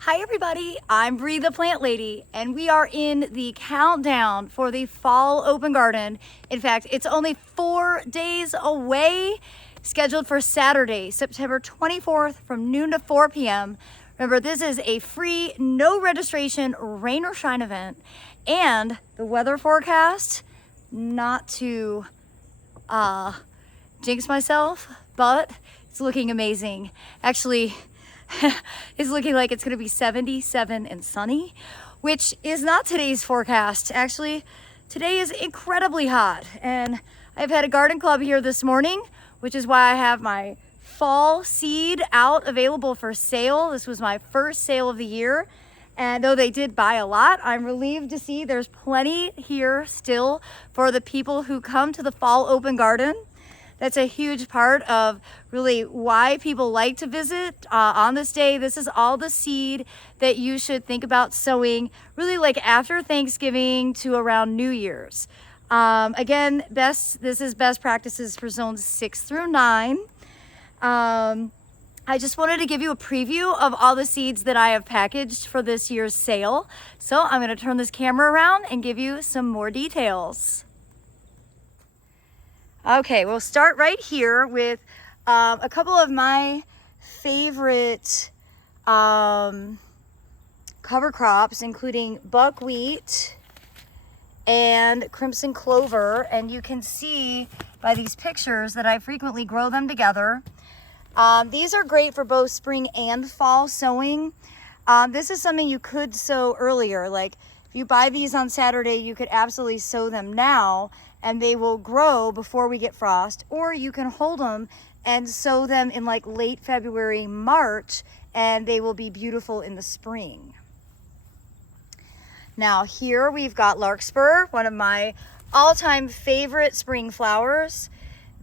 Hi everybody, I'm Bree the Plant Lady, and we are in the countdown for the fall open garden. In fact, it's only 4 days away, scheduled for Saturday, September 24th from noon to 4 p.m. Remember, this is a free, no registration, rain or shine event, and the weather forecast, not to jinx myself, but it's looking amazing. Actually, it's looking like it's going to be 77 and sunny, which is not today's forecast. Actually, today is incredibly hot, and I've had a garden club here this morning, which is why I have my fall seed out available for sale. This was my first sale of the year, and though they did buy a lot, I'm relieved to see there's plenty here still for the people who come to the fall open garden. That's a huge part of really why people like to visit on this day. This is all the seed that you should think about sowing really like after Thanksgiving to around New Year's. Again, this is best practices for zones 6 through 9. I just wanted to give you a preview of all the seeds that I have packaged for this year's sale. So I'm going to turn this camera around and give you some more details. Okay, we'll start right here with a couple of my favorite cover crops, including buckwheat and crimson clover. And you can see by these pictures that I frequently grow them together. These are great for both spring and fall sowing. This is something you could sow earlier. Like if you buy these on Saturday, you could absolutely sow them now, and they will grow before we get frost, or you can hold them and sow them in like late February, March, and they will be beautiful in the spring. Now here we've got larkspur, one of my all-time favorite spring flowers.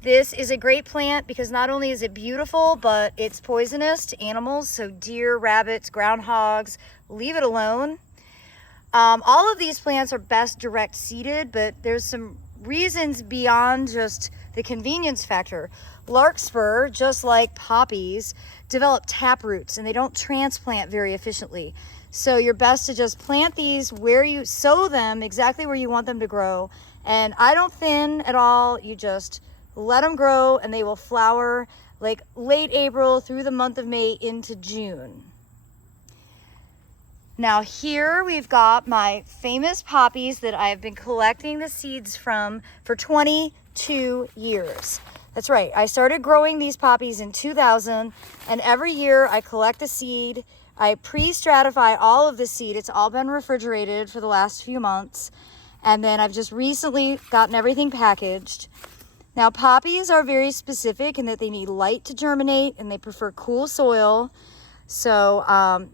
This is a great plant because not only is it beautiful, but it's poisonous to animals, so deer, rabbits, groundhogs, leave it alone. All of these plants are best direct seeded, but there's some reasons beyond just the convenience factor. Larkspur, just like poppies, develop tap roots and they don't transplant very efficiently. So you're best to just plant these where you sow them, exactly where you want them to grow. And I don't thin at all. You just let them grow and they will flower like late April through the month of May into June. Now here we've got my famous poppies that I've been collecting the seeds from for 22 years. That's right, I started growing these poppies in 2000, and every year I collect a seed. I pre-stratify all of the seed. It's all been refrigerated for the last few months, and then I've just recently gotten everything packaged. Now poppies are very specific in that they need light to germinate and they prefer cool soil. So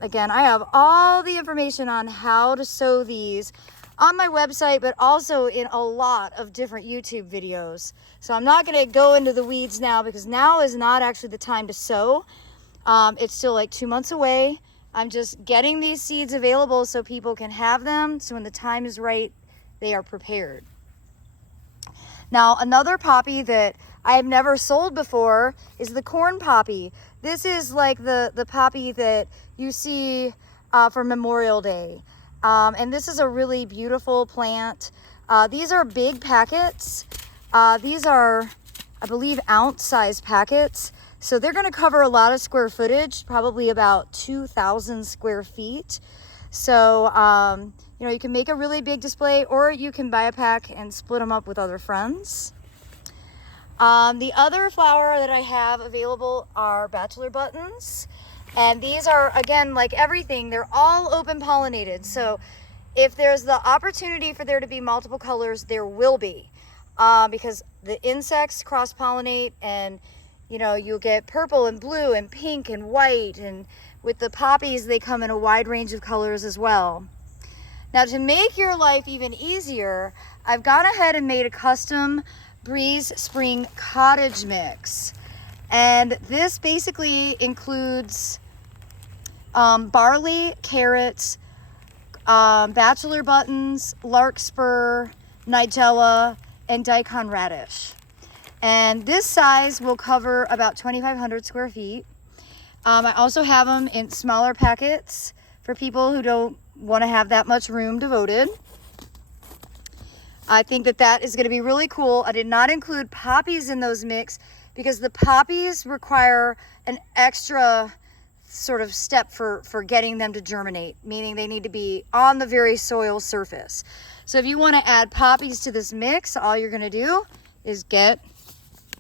again, I have all the information on how to sow these on my website, but also in a lot of different YouTube videos. So I'm not going to go into the weeds now because now is not actually the time to sow. It's still like 2 months away. I'm just getting these seeds available so people can have them. So when the time is right, they are prepared. Now, another poppy that I have never sold before is the corn poppy. This is like the poppy that you see for Memorial Day. And this is a really beautiful plant. These are big packets. These are, I believe, ounce-sized packets. So they're going to cover a lot of square footage, probably about 2,000 square feet. So, you know, you can make a really big display, or you can buy a pack and split them up with other friends. The other flower that I have available are bachelor buttons. And these are, again, like everything, they're all open pollinated. So if there's the opportunity for there to be multiple colors, there will be. Because the insects cross-pollinate, and, you know, you'll get purple and blue and pink and white. And with the poppies, they come in a wide range of colors as well. Now, to make your life even easier, I've gone ahead and made a custom Breeze Spring Cottage mix. And this basically includes barley, carrots, bachelor buttons, larkspur, nigella, and daikon radish. And this size will cover about 2,500 square feet. I also have them in smaller packets for people who don't want to have that much room devoted. I think that that is going to be really cool. I did not include poppies in those mix because the poppies require an extra sort of step for getting them to germinate, meaning they need to be on the very soil surface. So if you want to add poppies to this mix, all you're going to do is get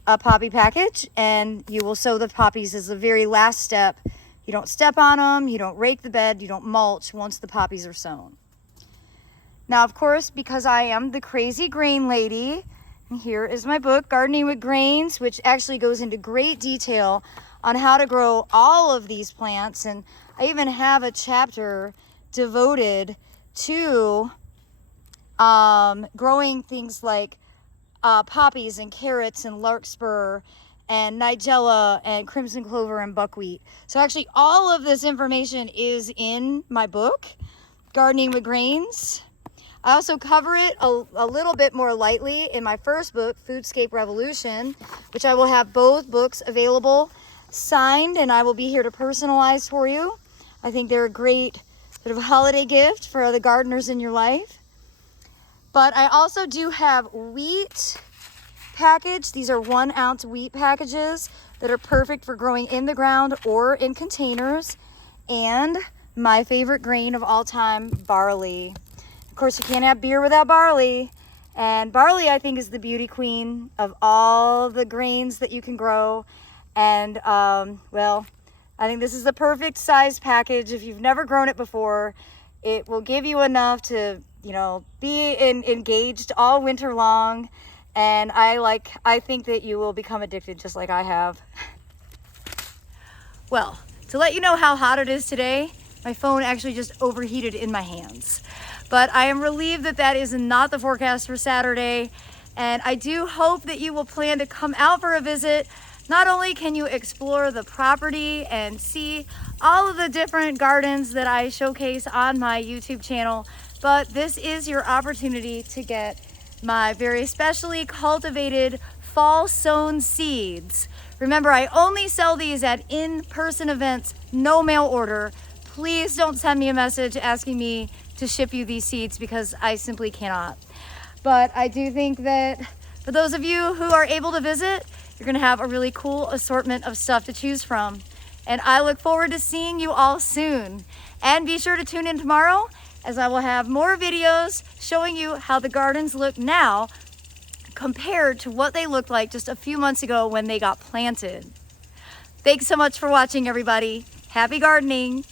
a poppy package and you will sow the poppies as the very last step. You don't step on them, you don't rake the bed, you don't mulch once the poppies are sown. Now, of course, because I am the crazy grain lady, here is my book, Gardening with Grains, which actually goes into great detail on how to grow all of these plants. And I even have a chapter devoted to growing things like poppies and carrots and larkspur and nigella and crimson clover and buckwheat. So actually all of this information is in my book, Gardening with Grains. I also cover it a little bit more lightly in my first book, Foodscape Revolution, which I will have both books available signed, and I will be here to personalize for you. I think they're a great sort of holiday gift for the gardeners in your life. But I also do have wheat package. These are 1 ounce wheat packages that are perfect for growing in the ground or in containers. And my favorite grain of all time, barley. Of course, you can't have beer without barley. And barley, I think, is the beauty queen of all the grains that you can grow. And, well, I think this is the perfect size package. If you've never grown it before, it will give you enough to, you know, be engaged all winter long. And I think that you will become addicted just like I have. Well, to let you know how hot it is today, my phone actually just overheated in my hands. But I am relieved that that is not the forecast for Saturday. And I do hope that you will plan to come out for a visit. Not only can you explore the property and see all of the different gardens that I showcase on my YouTube channel, but this is your opportunity to get my very specially cultivated fall sown seeds. Remember, I only sell these at in-person events, no mail order. Please don't send me a message asking me to ship you these seeds because I simply cannot. But I do think that for those of you who are able to visit, you're gonna have a really cool assortment of stuff to choose from. And I look forward to seeing you all soon. And be sure to tune in tomorrow as I will have more videos showing you how the gardens look now compared to what they looked like just a few months ago when they got planted. Thanks so much for watching, everybody. Happy gardening.